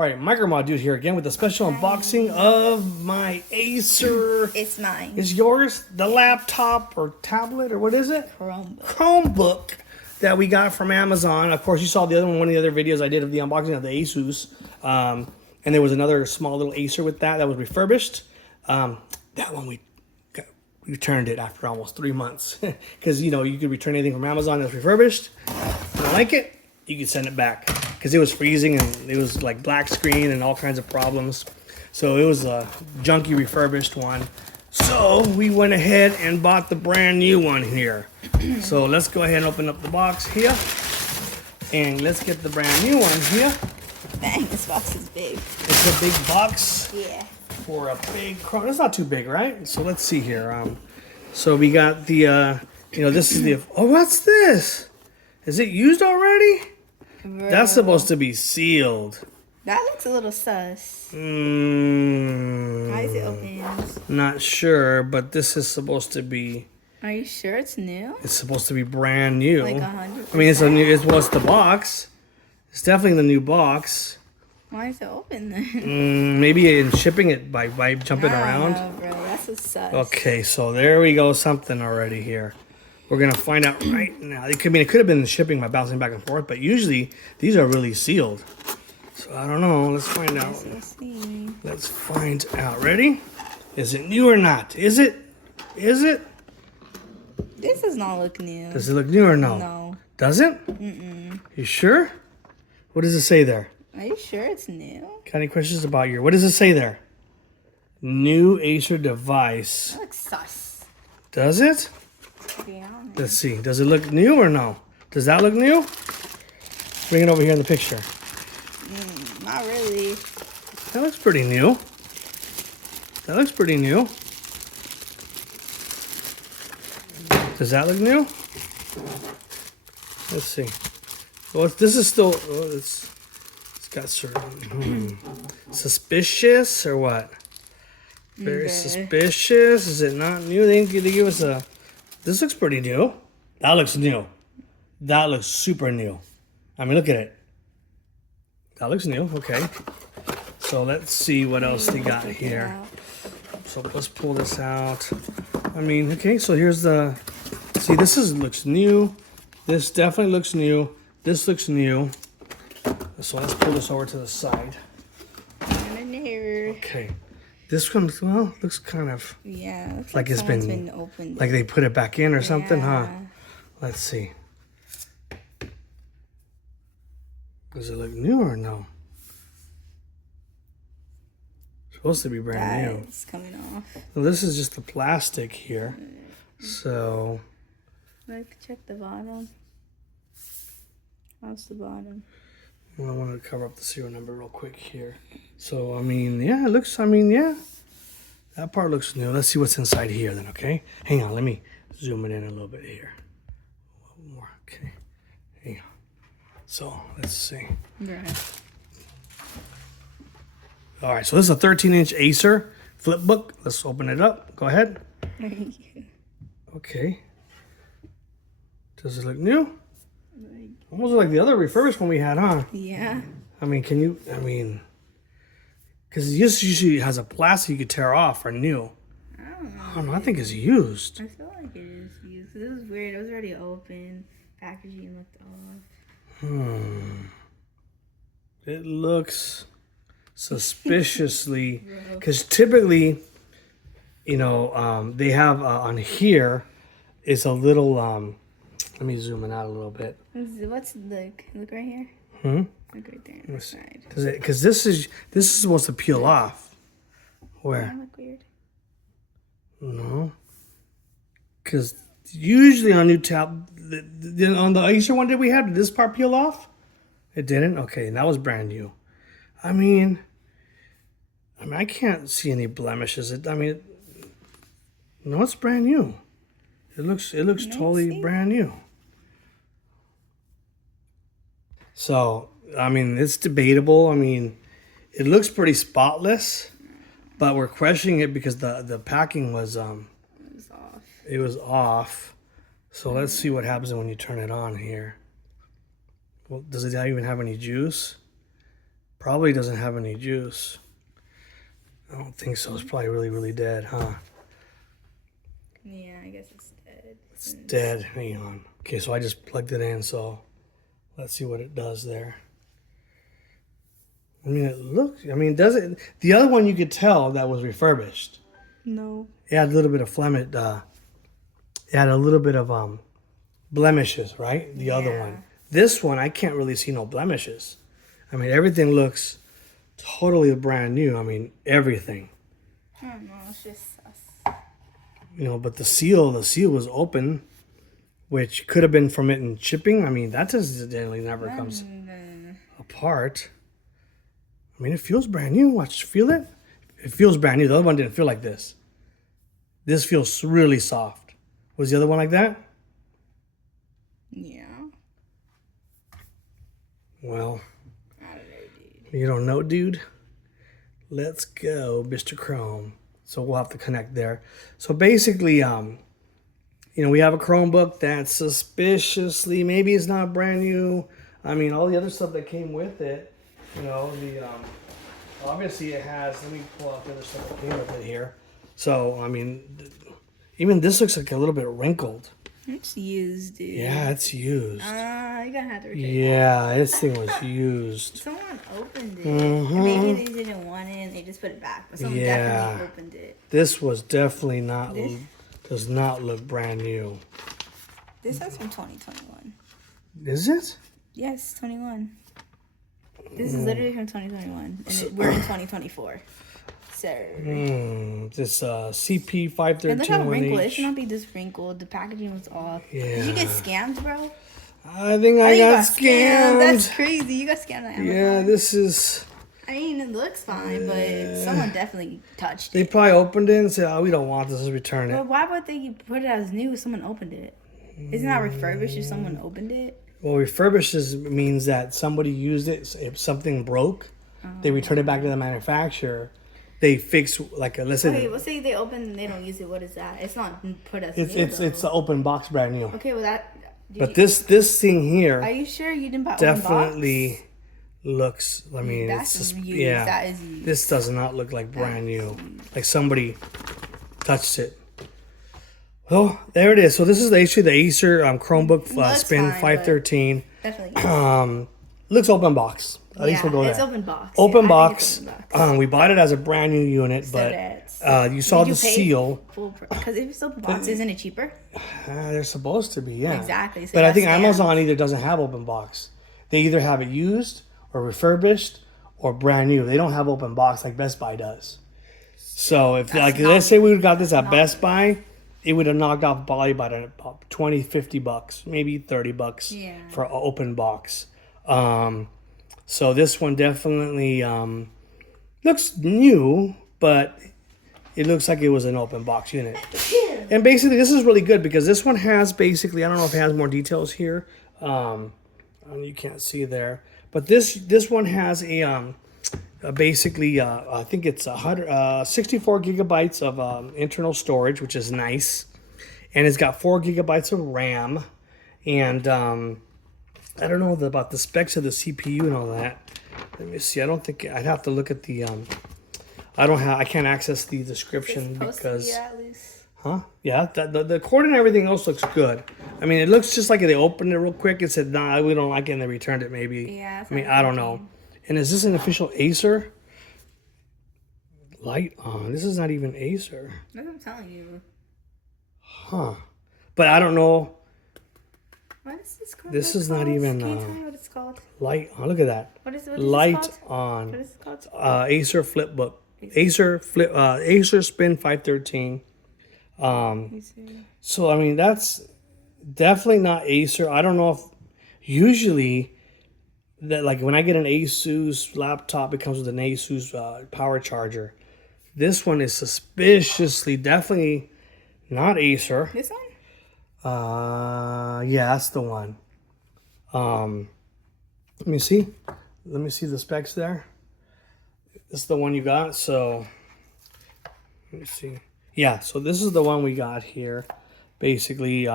All right, Micromod Dude here again with a special unboxing of my Acer. It's mine. Is yours the laptop or tablet or what is it? Chromebook that we got from Amazon. Of course, you saw the other one of the other videos I did of the unboxing of the Asus. And there was another small little Acer with that was refurbished. That one we returned it after almost 3 months because you know you could return anything from Amazon that's refurbished. If you don't like it, you can send it back because it was freezing and it was like black screen and all kinds of problems. So it was a junky refurbished one. So we went ahead and bought the brand new one here. So let's go ahead and open up the box here and let's get the brand new one here. Dang, this box is big. It's a big box. Yeah. For a big Chrome. It's not too big, right? So let's see here. So we got the, this is the, oh, what's this? Is it used already? Bro. That's supposed to be sealed. That looks a little sus. How is it open? Not sure, but this is supposed to be. Are you sure it's new? It's supposed to be brand new. Like 100%. I mean, it's a new. It's the box. It's definitely the new box. Why is it open then? Maybe in shipping it by jumping around. No, bro, that's a sus. Okay, so there we go. Something already here. We're gonna find out right now. It could have been shipping by bouncing back and forth, but usually these are really sealed. So I don't know. Let's find out. Let's find out. Ready? Is it new or not? Is it? Is it? This does not look new. Does it look new or no? No. Does it? You sure? What does it say there? Are you sure it's new? Got any questions about your? What does it say there? New Acer device. That looks sus. Does it? Yeah. Let's see. Does it look new or no? Does that look new? Bring it over here in the picture. Not really. That looks pretty new. That looks pretty new. Does that look new? Let's see. Well, this is still. Oh, it's got certain. Suspicious or what? Very suspicious. Is it not new? They give us a. This looks pretty new. That looks new. That looks super new. I mean, look at it. That looks new. Okay. So let's see what else they got here. So let's pull this out. I mean, okay. So here's the. See, looks new. This definitely looks new. This looks new. So let's pull this over to the side. Okay. This one, well, looks kind of. Yeah. Looks like it's been opened. Like they put it back in or something, huh? Let's see. Does it look new or no? It's supposed to be brand new. It's coming off. Well, this is just the plastic here. So. Look, check the bottom. How's the bottom? Well, I want to cover up the serial number real quick here. So, I mean, yeah, it looks, I mean, yeah. That part looks new. Let's see what's inside here then, okay? Hang on, let me zoom it in a little bit here. A little more, okay. Hang on. So, let's see. Right. All right, so this is a 13-inch Acer flipbook. Let's open it up. Go ahead. Okay. Does it look new? Almost like the other refurbished one we had, huh? Yeah. I mean, because this usually has a plastic you could tear off or new. I don't know. I think it's used. I feel like it is used. This is weird. It was already open. Packaging looked off. It looks suspiciously, because typically, they have on here is a little. Let me zoom in out a little bit. What's look right here? Look right there on the side. Because this is supposed to peel off. Where? Does that look weird? No. Because usually on new tab, on the Acer one that we had, did this part peel off? It didn't? Okay, and that was brand new. I mean, I can't see any blemishes. No, it's brand new. It looks totally brand new. So, I mean, it's debatable. I mean, it looks pretty spotless, but we're questioning it because the packing was it was off. So let's see what happens when you turn it on here. Well, does it even have any juice? Probably doesn't have any juice. I don't think so. It's probably really, really dead, huh? Yeah, I guess it's dead. It's dead. Hang on. Okay, so I just plugged it in, so let's see what it does there. I mean, it looks, I mean, does it? The other one you could tell that was refurbished. No. It had a little bit of it had a little bit of blemishes, right? The other one. This one, I can't really see no blemishes. I mean, everything looks totally brand new. I mean, everything. I don't know. It's just sus. You know, but the seal was open, which could have been from it in shipping. I mean, that just generally never comes apart. I mean, it feels brand new. Watch, feel it? It feels brand new. The other one didn't feel like this. This feels really soft. Was the other one like that? Yeah. Well, I don't know, dude. you don't know, dude? Let's go, Mr. Chrome. So we'll have to connect there. So basically, you know, we have a Chromebook that's suspiciously, maybe it's not brand new. I mean, all the other stuff that came with it, you know, obviously it has, let me pull out the other stuff that came with it here. So, I mean, even this looks like a little bit wrinkled. It's used, dude. Yeah, it's used. You're gonna have to return Yeah, this thing was used. Someone opened it. Mm-hmm. Maybe they didn't want it and they just put it back. But someone definitely opened it. This was definitely not, does not look brand new. This is from 2021. Is it? Yes, 21. This is literally from 2021. And we're in 2024. So. This CP513. And look how wrinkled. It should not be this wrinkled. The packaging was off. Yeah. Did you get scammed, bro? I think I got scammed. That's crazy. You got scammed on Amazon. Yeah, this is... I mean, it looks fine, but someone definitely touched They it. probably opened it and said, oh, we don't want this, let's return it. Well, why would they put it as new if someone opened it? Isn't that refurbished if someone opened it? Well, refurbished means that somebody used it. If something broke, they return it back to the manufacturer. They fix, like, let's say... Okay, let's say they open and they don't use it. What is that? It's not put as new, It's an open box, brand new. Okay, well, that... But this thing here... Are you sure you didn't buy definitely open box? Looks, I mean, That's it's just, used. yeah. That is used. This does not look like brand new. Like somebody touched it. Well, there it is. So this is actually the Acer Chromebook Spin 513. Definitely. Looks open box. At least we'll go there. It's open box. Open Yeah, box. We bought it as a brand new unit, So but you saw the seal. Because if it's open box, isn't it cheaper? They're supposed to be, yeah. Exactly. So But I think that's scam. Amazon either doesn't have open box. They either have it used or refurbished or brand new. They don't have open box like Best Buy does. So if let's say we got this at Best Buy, it would have knocked off probably about 20, 50 bucks, maybe 30 bucks for an open box. So this one definitely looks new, but it looks like it was an open box unit. And basically this is really good because this one has basically, I don't know if it has more details here. You can't see there, but this one has a basically I think it's 64 gigabytes of internal storage, which is nice, and it's got 4 gigabytes of RAM, and I don't know about the specs of the CPU and all that. Let me see. I don't think I'd have to look at the I can't access the description because. Huh? Yeah, the cord and everything else looks good. I mean, it looks just like they opened it real quick and said, nah, we don't like it, and they returned it maybe. Yeah. I mean, I don't know. And is this an official Acer? Light on. This is not even Acer. That's what I'm telling you. Huh. But I don't know. What is this called? This is not even... Can you tell me what it's called? Light on. Look at that. What is Light this called? on. What is it called? Acer Flipbook. Acer Spin 513. So I mean that's definitely not Acer. I don't know if usually that, like, when I get an Asus laptop, it comes with an Asus power charger. This one is suspiciously definitely not Acer. This one? Yeah, that's the one. Let me see the specs there. This is the one you got. So let me see. Yeah, so this is the one we got here. Basically,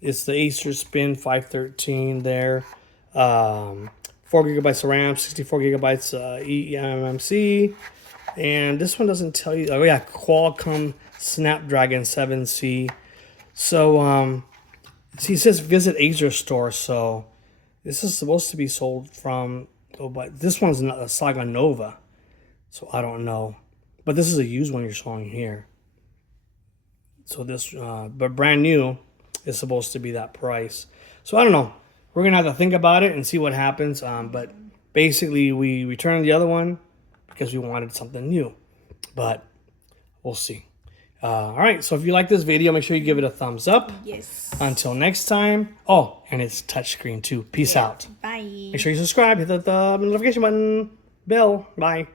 it's the Acer Spin 513 there. 4 gigabytes of RAM, 64 gigabytes eMMC. And this one doesn't tell you. Oh yeah, Qualcomm Snapdragon 7C. So see, it says visit Acer store. So this is supposed to be sold from. Oh, but this one's not a Saga Nova. So I don't know. But this is a used one you're showing here. So this, but brand new is supposed to be that price. So I don't know. We're gonna have to think about it and see what happens. But basically, we returned the other one because we wanted something new. But we'll see. All right. So if you like this video, make sure you give it a thumbs up. Yes. Until next time. Oh, and it's touchscreen too. Peace out. Bye. Make sure you subscribe. Hit the notification button. Bell. Bye.